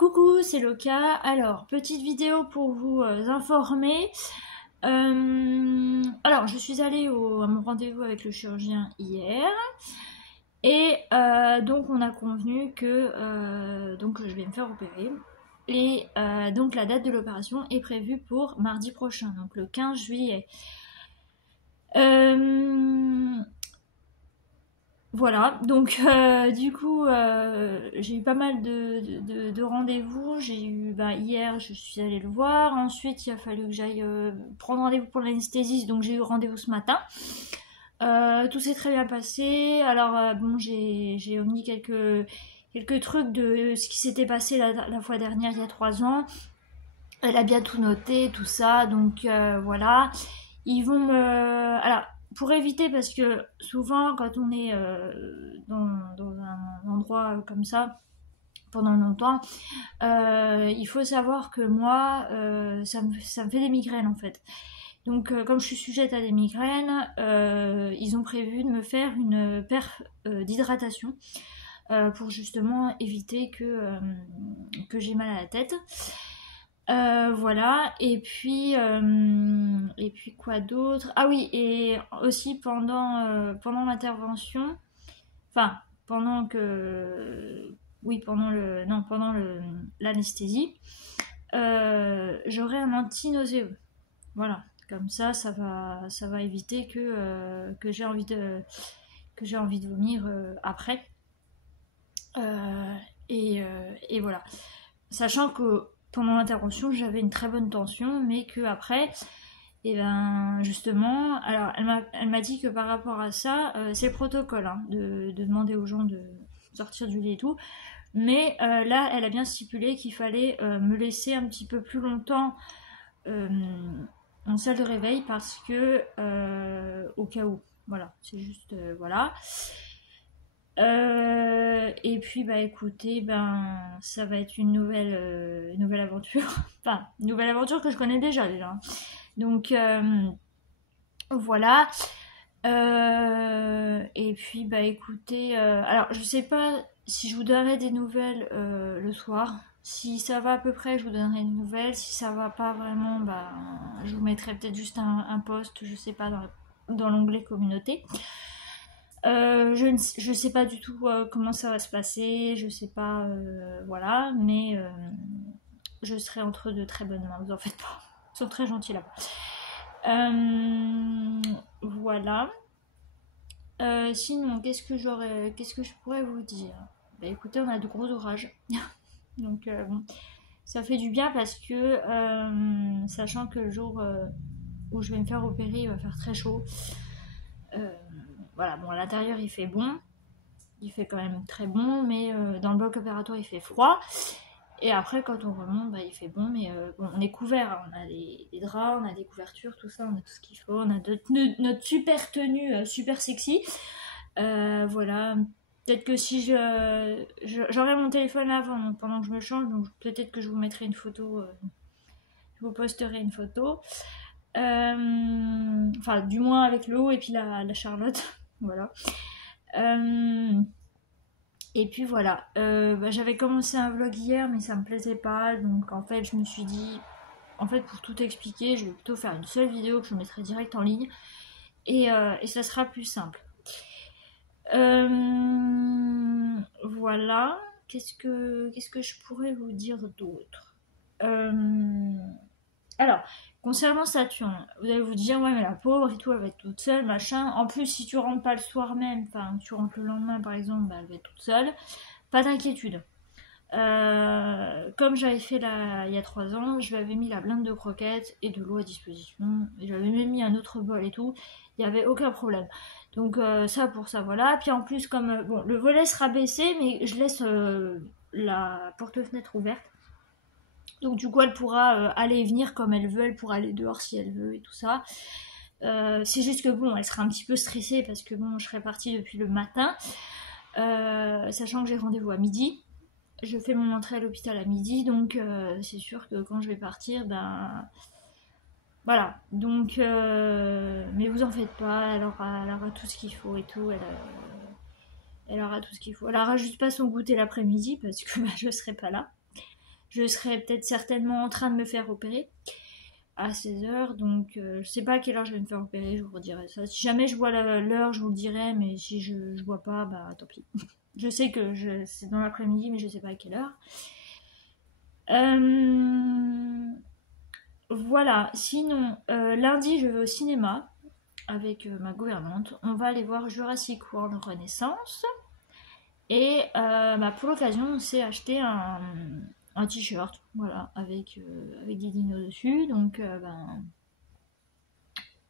Coucou, c'est Loka. Alors, petite vidéo pour vous informer. Alors, je suis allée à mon rendez-vous avec le chirurgien hier. Et donc, on a convenu que donc, je vais me faire opérer. Et donc, la date de l'opération est prévue pour mardi prochain, donc le 15 juillet. Voilà, donc du coup j'ai eu pas mal de rendez-vous. J'ai eu hier je suis allée le voir, ensuite il a fallu que j'aille prendre rendez-vous pour l'anesthésiste, donc j'ai eu rendez-vous ce matin. Tout s'est très bien passé. Alors bon, j'ai omis quelques trucs de ce qui s'était passé la fois dernière il y a 3 ans. Elle a bien tout noté, tout ça, donc voilà. Ils vont me... Alors, pour éviter, parce que souvent, quand on est dans un endroit comme ça, pendant longtemps, il faut savoir que moi, ça me fait des migraines, en fait. Donc, comme je suis sujette à des migraines, ils ont prévu de me faire une perf d'hydratation pour justement éviter que j'ai mal à la tête. Voilà, et puis quoi d'autre? Ah oui, et aussi pendant l'intervention, enfin pendant l'anesthésie, j'aurai un anti-nauséeux. Voilà, comme ça va éviter que j'ai envie de vomir après. Et voilà, sachant que pendant l'intervention j'avais une très bonne tension, mais que après, et ben justement, alors elle m'a dit que par rapport à ça, c'est le protocole hein, de demander aux gens de sortir du lit et tout, mais là elle a bien stipulé qu'il fallait me laisser un petit peu plus longtemps en salle de réveil, parce que au cas où, voilà, c'est juste voilà. Et puis écoutez, ça va être une nouvelle aventure. Enfin, une nouvelle aventure que je connais déjà. Donc voilà. Et puis écoutez, alors je sais pas si je vous donnerai des nouvelles le soir. Si ça va à peu près, je vous donnerai des nouvelles. Si ça va pas vraiment, je vous mettrai peut-être juste un post, je sais pas, dans l'onglet communauté. Je sais pas du tout comment ça va se passer, je sais pas, voilà, mais je serai entre de très bonnes mains, vous en faites pas. Ils sont très gentils là-bas. Voilà. Sinon, qu'est-ce que je pourrais vous dire? Écoutez, on a de gros orages. Donc bon, ça fait du bien parce que sachant que le jour où je vais me faire opérer, il va faire très chaud. Voilà, bon, à l'intérieur il fait bon, il fait quand même très bon, mais dans le bloc opératoire il fait froid. Et après, quand on remonte, il fait bon, mais bon, on est couvert, hein. On a des draps, on a des couvertures, tout ça, on a tout ce qu'il faut, on a notre super tenue, super sexy. Voilà, peut-être que si j'aurai mon téléphone avant, donc pendant que je me change, donc peut-être que je vous mettrai une photo, je vous posterai une photo. Enfin, du moins avec l'eau et puis la Charlotte. Voilà. Et puis voilà, j'avais commencé un vlog hier, mais ça me plaisait pas, donc en fait je me suis dit, en fait pour tout expliquer, je vais plutôt faire une seule vidéo que je mettrai direct en ligne, et ça sera plus simple. Voilà, qu'est-ce que je pourrais vous dire d'autre? Alors, concernant Saturne, vous allez vous dire, ouais, mais la pauvre et tout, elle va être toute seule, machin. En plus, si tu rentres pas le soir même, enfin, tu rentres le lendemain par exemple, elle va être toute seule. Pas d'inquiétude. Comme j'avais fait il y a 3 ans, je lui avais mis la blinde de croquettes et de l'eau à disposition. Et j'avais même mis un autre bol et tout. Il n'y avait aucun problème. Donc, ça pour ça, voilà. Puis en plus, comme bon, le volet sera baissé, mais je laisse la porte-fenêtre ouverte. Donc du coup elle pourra aller et venir comme elle veut, elle pourra aller dehors si elle veut et tout ça. C'est juste que bon, elle sera un petit peu stressée parce que bon, je serai partie depuis le matin, sachant que j'ai rendez-vous à midi. Je fais mon entrée à l'hôpital à midi, donc c'est sûr que quand je vais partir, voilà. Donc, mais vous en faites pas, elle aura tout ce qu'il faut et tout. Elle aura tout ce qu'il faut. Elle aura juste pas son goûter l'après-midi parce que je serai pas là. je serai peut-être certainement en train de me faire opérer à 16h, donc je sais pas à quelle heure je vais me faire opérer, je vous redirai ça. Si jamais je vois l'heure, je vous le dirai, mais si je vois pas, bah tant pis. Je sais que c'est dans l'après-midi, mais je sais pas à quelle heure. Voilà, sinon, lundi, je vais au cinéma avec ma gouvernante. On va aller voir Jurassic World Renaissance. Et pour l'occasion, on s'est acheté un t-shirt, voilà, avec des dinos dessus. Donc,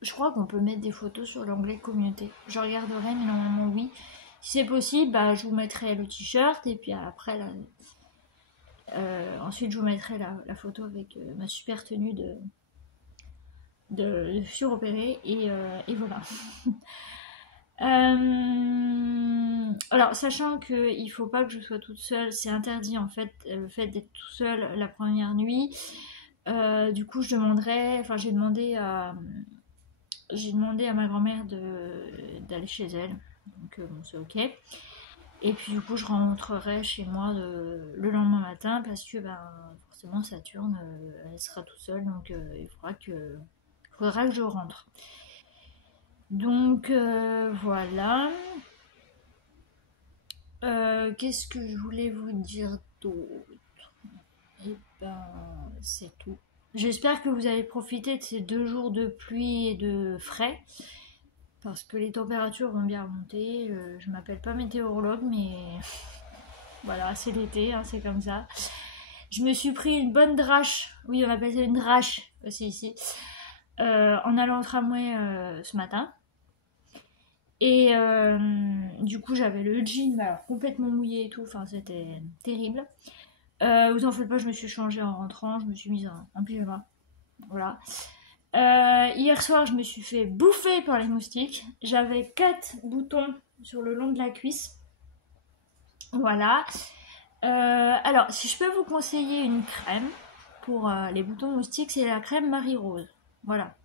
je crois qu'on peut mettre des photos sur l'onglet communauté. Je regarderai, mais normalement, oui. Si c'est possible, je vous mettrai le t-shirt. Et puis après, ensuite, je vous mettrai la photo avec ma super tenue de suropérée. Et voilà. Alors, sachant qu'il ne faut pas que je sois toute seule, c'est interdit en fait, le fait d'être toute seule la première nuit. Du coup, j'ai demandé à ma grand-mère d'aller chez elle. Donc, bon, c'est ok. Et puis, du coup, je rentrerai chez moi le lendemain matin parce que, forcément, Saturne, elle sera toute seule. Donc, il faudra que je rentre. Donc, voilà. Qu'est-ce que je voulais vous dire d'autre? Et c'est tout. J'espère que vous allez profiter de ces 2 jours de pluie et de frais, parce que les températures vont bien remonter. Je m'appelle pas météorologue, mais voilà, c'est l'été, hein, c'est comme ça. Je me suis pris une bonne drache, oui, on appelle ça une drache aussi ici, en allant au tramway ce matin. Et du coup, j'avais le jean complètement mouillé et tout, enfin, c'était terrible. Vous en faites pas, je me suis changée en rentrant, je me suis mise en pyjama. Voilà. Hier soir, je me suis fait bouffer par les moustiques. J'avais 4 boutons sur le long de la cuisse. Voilà. Alors, si je peux vous conseiller une crème pour les boutons moustiques, c'est la crème Marie-Rose. Voilà.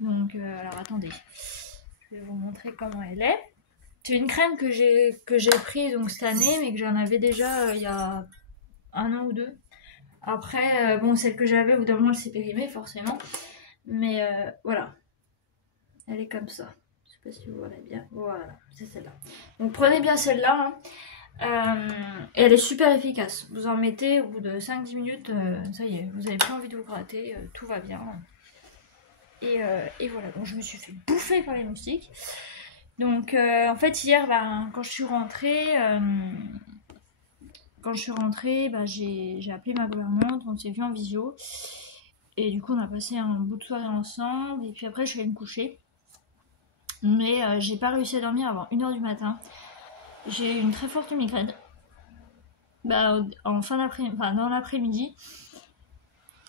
Donc, alors attendez. Je vais vous montrer comment elle est. C'est une crème que j'ai prise donc cette année, mais que j'en avais déjà il y a 1 an ou 2. Après, bon, celle que j'avais, au bout d'un moment, elle s'est périmée, forcément. Mais voilà. Elle est comme ça. Je sais pas si vous voyez bien. Voilà, c'est celle-là. Donc prenez bien celle-là. Et elle est super efficace. Vous en mettez au bout de 5-10 minutes, ça y est, vous n'avez plus envie de vous gratter, tout va bien. Et voilà, donc je me suis fait bouffer par les moustiques. Donc en fait hier, quand je suis rentrée, j'ai appelé ma gouvernante, on s'est vu en visio. Et du coup on a passé un bout de soirée ensemble. Et puis après je suis allée me coucher. Mais j'ai pas réussi à dormir avant 1h du matin. J'ai eu une très forte migraine. En fin d'après-midi, dans l'après-midi,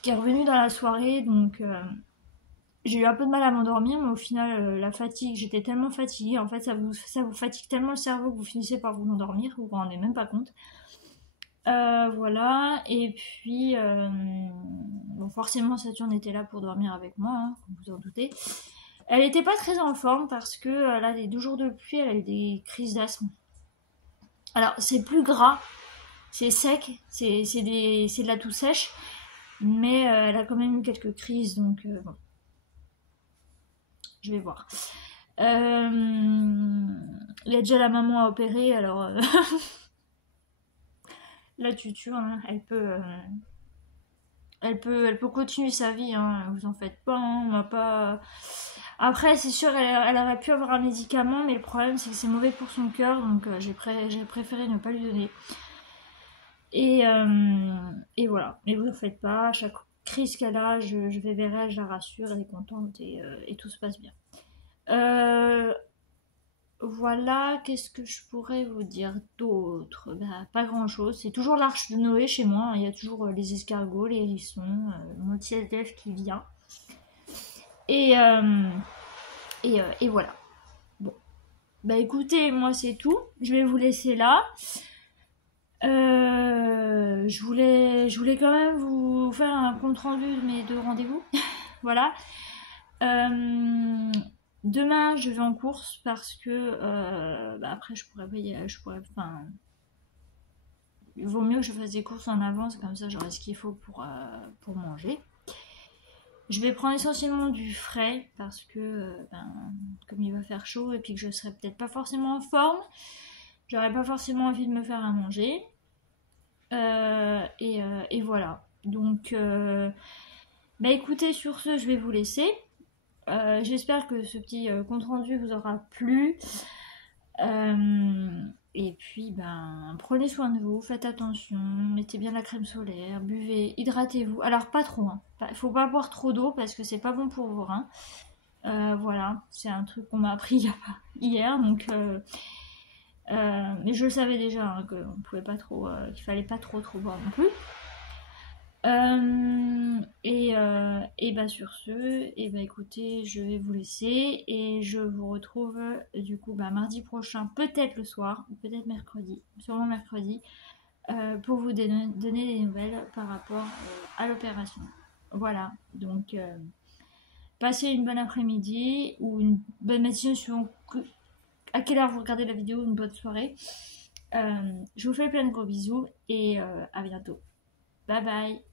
qui est revenue dans la soirée, donc j'ai eu un peu de mal à m'endormir, mais au final, la fatigue, j'étais tellement fatiguée, en fait, ça vous fatigue tellement le cerveau que vous finissez par vous endormir, vous vous rendez même pas compte. Voilà, et puis, bon, forcément, Saturne était là pour dormir avec moi, hein, vous en doutez. Elle était pas très en forme parce que là, les 2 jours de pluie, elle a eu des crises d'asthme. Alors, c'est plus gras, c'est sec, c'est de la toux sèche, mais elle a quand même eu quelques crises, donc bon. Je vais voir. Il y a déjà la maman à opérer, alors la tuture, hein, elle peut continuer sa vie, hein, vous en faites pas, hein, on va pas. Après, c'est sûr, elle aurait pu avoir un médicament, mais le problème c'est que c'est mauvais pour son cœur, donc j'ai préféré ne pas lui donner. Et voilà. Mais vous ne faites pas. Chaque crise qu'elle a, je vais vers elle, je la rassure, elle est contente et tout se passe bien. Voilà, qu'est-ce que je pourrais vous dire d'autre? Pas grand-chose. C'est toujours l'arche de Noé chez moi, hein. Il y a toujours les escargots, les hérissons, mon petit SDF qui vient. Et voilà. Bon. Écoutez, moi c'est tout. Je vais vous laisser là. Je voulais quand même vous faire un compte rendu de mes 2 rendez-vous. Voilà. Demain, je vais en course parce que après, je pourrais payer, il vaut mieux que je fasse des courses en avance, comme ça j'aurai ce qu'il faut pour manger. Je vais prendre essentiellement du frais parce que comme il va faire chaud et puis que je serai peut-être pas forcément en forme, j'aurais pas forcément envie de me faire à manger. Et voilà. Donc, écoutez, sur ce, je vais vous laisser. J'espère que ce petit compte rendu vous aura plu. Et puis, prenez soin de vous, faites attention, mettez bien la crème solaire, buvez, hydratez-vous. Alors, pas trop, hein. Faut pas boire trop d'eau parce que c'est pas bon pour vos reins. Voilà, c'est un truc qu'on m'a appris hier, donc. Mais je le savais déjà hein, qu'on pouvait pas trop, qu'il fallait pas trop boire non plus. Sur ce, écoutez, je vais vous laisser et je vous retrouve du coup mardi prochain, peut-être le soir, ou peut-être mercredi, sûrement mercredi, pour vous donner des nouvelles par rapport à l'opération. Voilà, donc passez une bonne après-midi ou une bonne matinée suivant à quelle heure vous regardez la vidéo, une bonne soirée. Je vous fais plein de gros bisous et à bientôt. Bye bye.